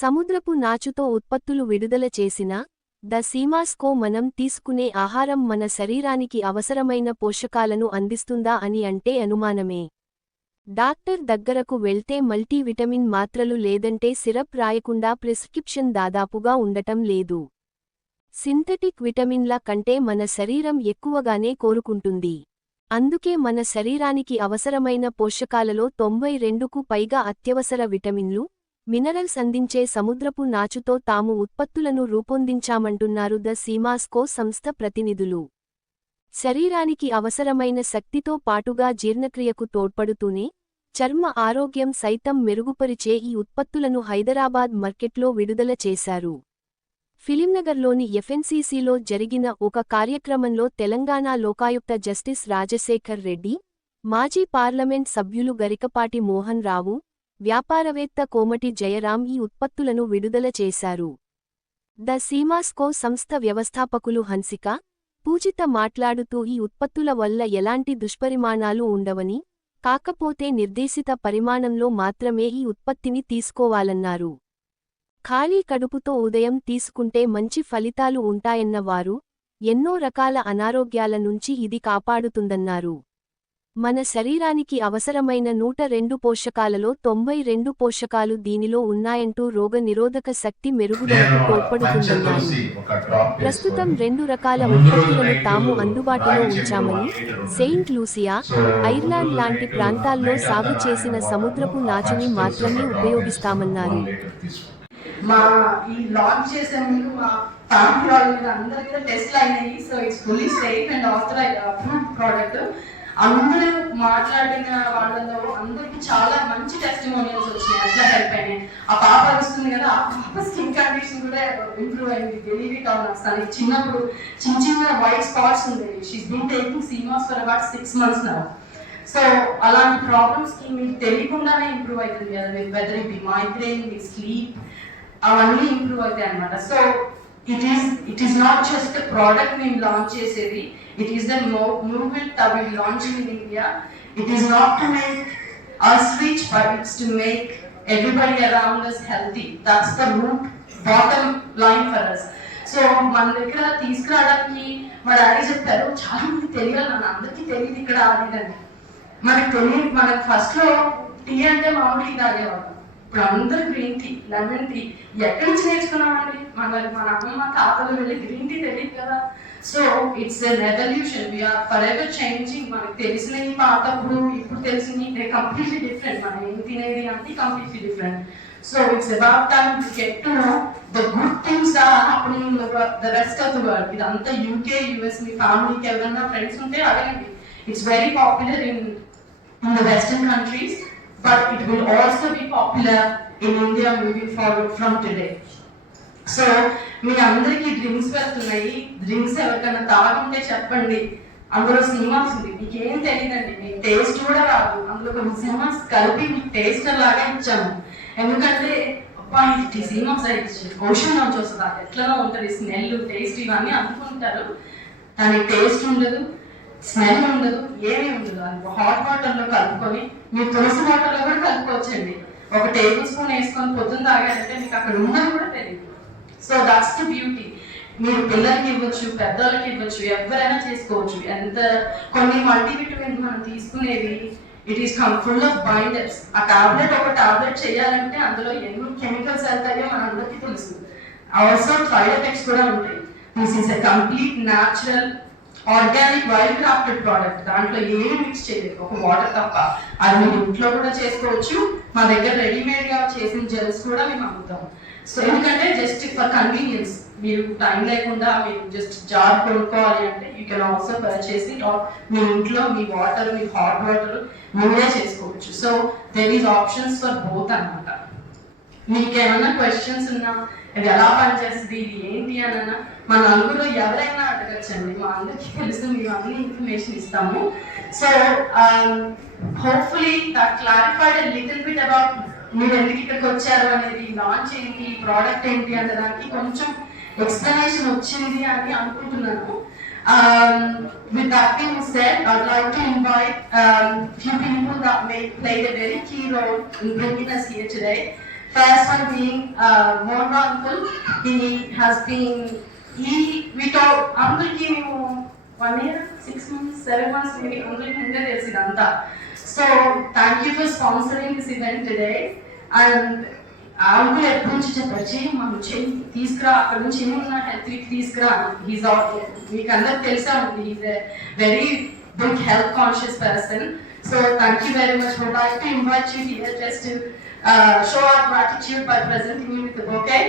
సముద్రపు నాచుతో ఉత్పత్తులు విడుదల చేసిన ద సీమాస్కో మనం తీసుకునే ఆహారం మన శరీరానికి అవసరమైన పోషకాలను అందిస్తుందా అని అంటే అనుమానమే. డాక్టర్ దగ్గరకు వెళ్తే మల్టీవిటమిన్ మాత్రలు లేదంటే సిరప్ రాయకుండా ప్రిస్క్రిప్షన్ దాదాపుగా ఉండటం లేదు. సింథటిక్ విటమిన్ల కంటే మన శరీరం ఎక్కువగానే కోరుకుంటుంది. అందుకే మన శరీరానికి అవసరమైన పోషకాలలో తొంభై రెండుకు పైగా అత్యవసర విటమిన్లు మినరల్స్ అందించే సముద్రపు నాచుతో తాము ఉత్పత్తులను రూపొందించామంటున్నారు ద సీమాస్కో సంస్థ ప్రతినిధులు. శరీరానికి అవసరమైన శక్తితో పాటుగా జీర్ణక్రియకు తోడ్పడుతూనే చర్మ ఆరోగ్యం సైతం మెరుగుపరిచే ఈ ఉత్పత్తులను హైదరాబాద్ మార్కెట్లో విడుదల చేశారు. ఫిలింనగర్లోని ఎఫ్ఎన్సీసీలో జరిగిన ఒక కార్యక్రమంలో తెలంగాణ లోకాయుక్త జస్టిస్ రాజశేఖర్ రెడ్డి మాజీ పార్లమెంట్ సభ్యులు గరికపాటి మోహన్ రావు వ్యాపారవేత్త కోమటి జయరాం ఈ ఉత్పత్తులను విడుదల చేశారు. ద సీమాస్కో సంస్థ వ్యవస్థాపకులు హన్సిక పూజిత మాట్లాడుతూ ఈ ఉత్పత్తుల వల్ల ఎలాంటి దుష్పరిమాణాలు ఉండవని కాకపోతే నిర్దేశిత పరిమాణంలో మాత్రమే ఈ ఉత్పత్తిని తీసుకోవాలన్నారు. ఖాళీ కడుపుతో ఉదయం తీసుకుంటే మంచి ఫలితాలు ఉంటాయన్నవారు ఎన్నో రకాల అనారోగ్యాల నుంచి ఇది కాపాడుతుందన్నారు. మన శరీరానికి అవసరమైన నూట రెండు పోషకాలలో తొంభై రెండు పోషకాలు దీనిలో ఉన్నాయంటూ రోగ నిరోధక శక్తి మెరుగుదలకు తోడ్పడుతుందన్నారు ప్రస్తుతం రెండు రకాల ఉత్పత్తులను తాము అందుబాటులో ఉంచామని సెయింట్ లూసియా ఐర్లాండ్ లాంటి ప్రాంతాల్లో సాగు చేసిన సముద్రపు నాచుని మాత్రమే ఉపయోగిస్తామన్నారు. మా ఈ లాంచ్ చేసే ముందు మా ఫ్యామిలీ వాళ్ళ మీద అందరి మీద టెస్ట్లు అయినాయి. So it's fully safe and authorise approved product అందరూ మాట్లాడిన వాళ్ళలో అందరికి చాలా మంచి టెస్టిమోనియల్స్ వచ్చినాయి. అట్లా హెల్ప్ అయినాయి. ఆ పాప వస్తుంది కదా ఆ పాప స్కిన్ కండిషన్ కూడా ఇంప్రూవ్ అయింది. బిలీవ్ కావాలి తనకి చిన్నప్పుడు చిన్న చిన్న వైట్ స్పాట్స్ ఉండేవి she's been taking sea moss for about six months నా సో అలాంటి ప్రాబ్లమ్స్కి మీకు తెలియకుండానే ఇంప్రూవ్ అవుతుంది కదా వెదర్ ఇది మైగ్రేన్ మీ స్లీప్ అవన్నీ ఇంప్రూవ్ అవుతాయి అనమాట so it is it is not just product మేము లాంచ్ చేసేది it is the movement that we launching in India. It is not to make us rich, but it's to make everybody around us healthy. That's the root bottom line for us. So మన దగ్గర తీసుకురావడానికి మా daddy చెప్పారు చాలా మంది తెలియాలి నన్ను అందరికీ తెలియదు ఇక్కడ ఆడేదని మనకు తెలియదు మనకు ఫస్ట్లో టీ అంటే మామూలు టీ తాగేవాళ్ళం ఇప్పుడు అందరు గ్రీన్ టీ లెమన్ టీ ఎక్కడి నుంచి నేర్చుకున్నామండి? మన మన అమ్మమ్మ తాతలు వెళ్ళి గ్రీన్ టీ తెలియదు కదా. So it's revolution we're forever changing మనకు తెలిసినవి పాతప్పుడు ఇప్పుడు తెలిసినవి కంప్లీట్లీ డిఫరెంట్ మనం ఏం తినేది అంటే completely different so it's about time to get to know the good things are the rest of the world ఇదంతా యూకే యుఎస్ మీ ఫ్యామిలీకి ఎవరైనా ఫ్రెండ్స్ ఉంటే అడగండి. It's very popular in in the Western countries, but it will also be popular in India moving forward from today. So మీ అందరికీ drinks వెళ్తున్నాయి drinks ఎవరికైనా తాగుంటే చెప్పండి. అందులో సినిమాస్ ఉంది. మీకు ఏం తెలియదండి మీకు టేస్ట్ కూడా రాదు. అందులో కొన్ని సినిమాస్ కలిపి మీకు టేస్ట్ లాగా ఇచ్చాము. ఎందుకంటే అబ్బా ఇది సినిమాస్ ఓషన్ నుంచి వస్తుంది అది ఎట్లనో ఉంటుంది. స్మెల్ టేస్ట్ ఇవన్నీ అందుకుంటారు. దానికి టేస్ట్ ఉండదు. స్మెల్ ఉండదు ఏమీ ఉండదు. అది హాట్ వాటర్లో కలుపుకొని మీరు తులసి వాటర్లో కూడా కలుపుకోవచ్చండి. ఒక టేబుల్ స్పూన్ వేసుకొని పొద్దున్న తాగారంటే మీకు అక్కడ ఉన్నది కూడా తెలియదు. సో దట్స్ టు బ్యూటీ మీరు పిల్లలకి ఇవ్వచ్చు పెద్దవాళ్ళకి ఇవ్వచ్చు ఎవరైనా చేసుకోవచ్చు. ఎంత కొన్ని మల్టీవిటమిన్ మనం తీసుకునేవి it is come full of binders ఆ టాబ్లెట్ ఒక టాబ్లెట్ చేయాలంటే అందులో ఎన్ని కెమికల్స్ వెళ్తాయో మనందరికీ తెలుసు. ఆల్సో సైడ్ ఎఫెక్ట్స్ కూడా ఉంటాయి. This is a complete natural organic wild crafted product దాంట్లో ఏమి మిక్స్ చేయలేదు. ఒక వాటర్ తప్ప. అది మీరు ఇంట్లో కూడా చేసుకోవచ్చు. మా దగ్గర రెడీమేడ్గా చేసిన జెల్స్ కూడా మేము అమ్ముతాం. సో ఎందుకంటే జస్ట్ ఫర్ కన్వీనియన్స్ మీరు టైం లేకుండా మీరు జస్ట్ జార్ కొనుక్కోవాలి అంటే you can also purchase it or మీ ఇంట్లో మీ వాటర్ మీ హాట్ వాటర్ మీరే చేసుకోవచ్చు. So there is options for both అన్నమాట. మీకు ఏమన్నా క్వశ్చన్స్ ఉన్నా ఇది ఎలా పనిచేస్తుంది ఇది ఏంటి అని మన నలుగురు ఎవరైనా పెట్టచ్చండి మా అందరికీ తెలుసు మేము అన్ని ఇన్ఫర్మేషన్ ఇస్తాము. So hopefully the clarified little bit about మీరు ఎందుకు ఇక్కడికి వచ్చారు అనేది లాంచ్ ఏంటి ప్రోడక్ట్ ఏంటి అన్న దానికి కొంచెం ఎక్స్ప్లెనేషన్ వచ్చింది అని అనుకుంటున్నాను. With this set I like to invite few people play a very key role in us here today first one being more uncle he has been ఈ we అందరికీ మేము one year six months seven months maybe అందరికీ ముందే తెలుసు ఇదంతా so thank you for sponsoring this event today and ఆవిడ ఎప్పటి నుంచి చెప్పారు చేయి మనం చేయి తీసుకురా అక్కడ నుంచి ఏమున్నా హెల్త్ వీక్ తీసుకురా హీస్ మీకు అందరికి తెలిసే ఉంది he's a very big health conscious person so thank you very much for like to invite you here just to uh, show our gratitude by presenting you with the bouquet.